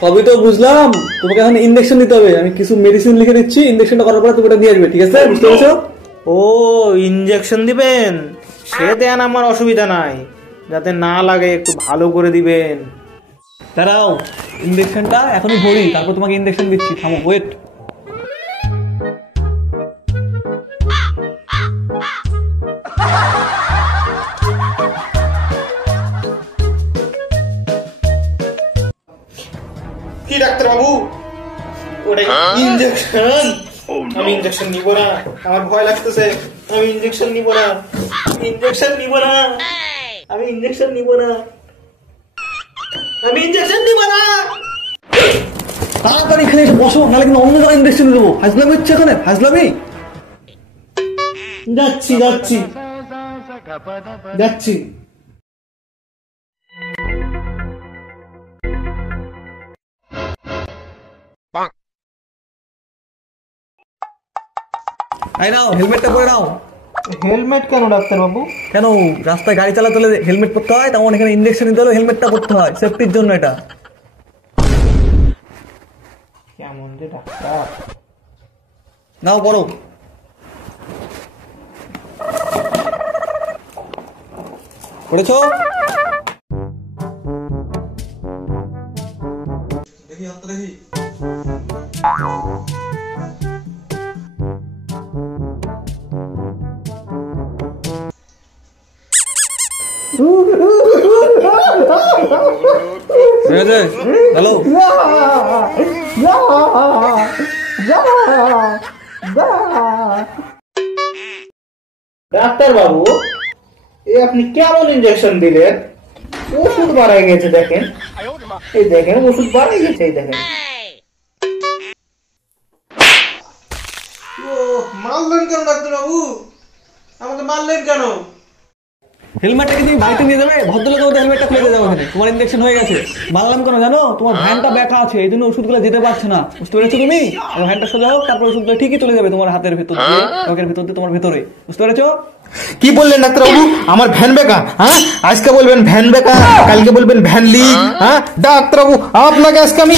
সবই তো বুঝলাম, তোমাকে এখন ইনজেকশন দিতে হবে। আমি কিছু মেডিসিন লিখে দিচ্ছি, ইনজেকশনটা করার পরে তুমি এটা দিয়ে আসবে, ঠিক আছে? বুঝতে পেরেছো? ও ইনজেকশন দিবেন, সে দেন আমার অসুবিধা নাই, যাতে না লাগে একটু ভালো করে দিবেন। দাঁড়াও, ইনজেকশনটা এখনই ভরি, তারপর তোমাকে ইনজেকশন দিচ্ছি। থামো, ওয়েট। কি ডাক্তার বাবু, ওটা ইনজেকশন? আমি ইনজেকশন নিব না, আমার ভয় লাগতেছে। আমি ইনজেকশন নিব না, ইনজেকশন নিব না, আমি ইনজেকশন নিব না, আমি ইনজেকশন নিব না। তাড়াতাড়ি এখানে এসে বসো, নাহলে কিন্তু অন্য জায়গায় ইনজেকশন দেবো। ফাজলামি হচ্ছে এখানে, ফাজলামি। যাচ্ছি যাচ্ছি যাচ্ছি। এই নাও, হেলমেটটা পরে নাও। হেলমেট কেন ডাক্তার বাবু? কেন, রাস্তায় গাড়ি চালাতে হলে হেলমেট পরতে হয়, তেমন এখানে ইনজেকশন নিতে হলে হেলমেটটা পরতে হয়, সেফটির জন্য এটা। কেমন যে ডাক্তার। নাও পড়ো। পড়েছো? দেখি হাতটা দেখি। হ্যালো, ডাক্তার বাবু, এ আপনি কেমন ইনজেকশন দিলেন? ওষুধ বাড়াই গেছে দেখেন, এই দেখেন ওষুধ বাড়াই গেছে, এই দেখেন। মারলেন কেন ডাক্তার বাবু, আমাকে মারলেন কেন? হেলমেটটা কি তুমি বাড়িতে নিয়ে যাবে? ভদ্রলোকের মতো হেলমেটটা খুলে দিয়ে যাবো এখানে। তোমার ইনজেকশন হয়ে গেছে। মানলাম কেন জানো? তোমার ভ্যানটা ব্যাকা আছে, এই জন্য ওষুধগুলো যেতে পারছে না। বুঝতে পেরেছো তুমি? ভ্যানটা সোজা হোক, তারপর ওষুধগুলো ঠিকই চলে যাবে তোমার হাতের ভেতর দিয়ে, ত্বকের ভেতর দিয়ে, তোমার ভেতরে। বুঝতে পেরেছো? কি বললেন ডাক্তার বাবু? আমার ভ্যান বেকা? হ্যাঁ, আজকে বলবেন ভ্যান বেকা, কালকে বলবেন ভ্যান লিক। হ্যাঁ ডাক্তার বাবু, আপনাকে আজকে আমি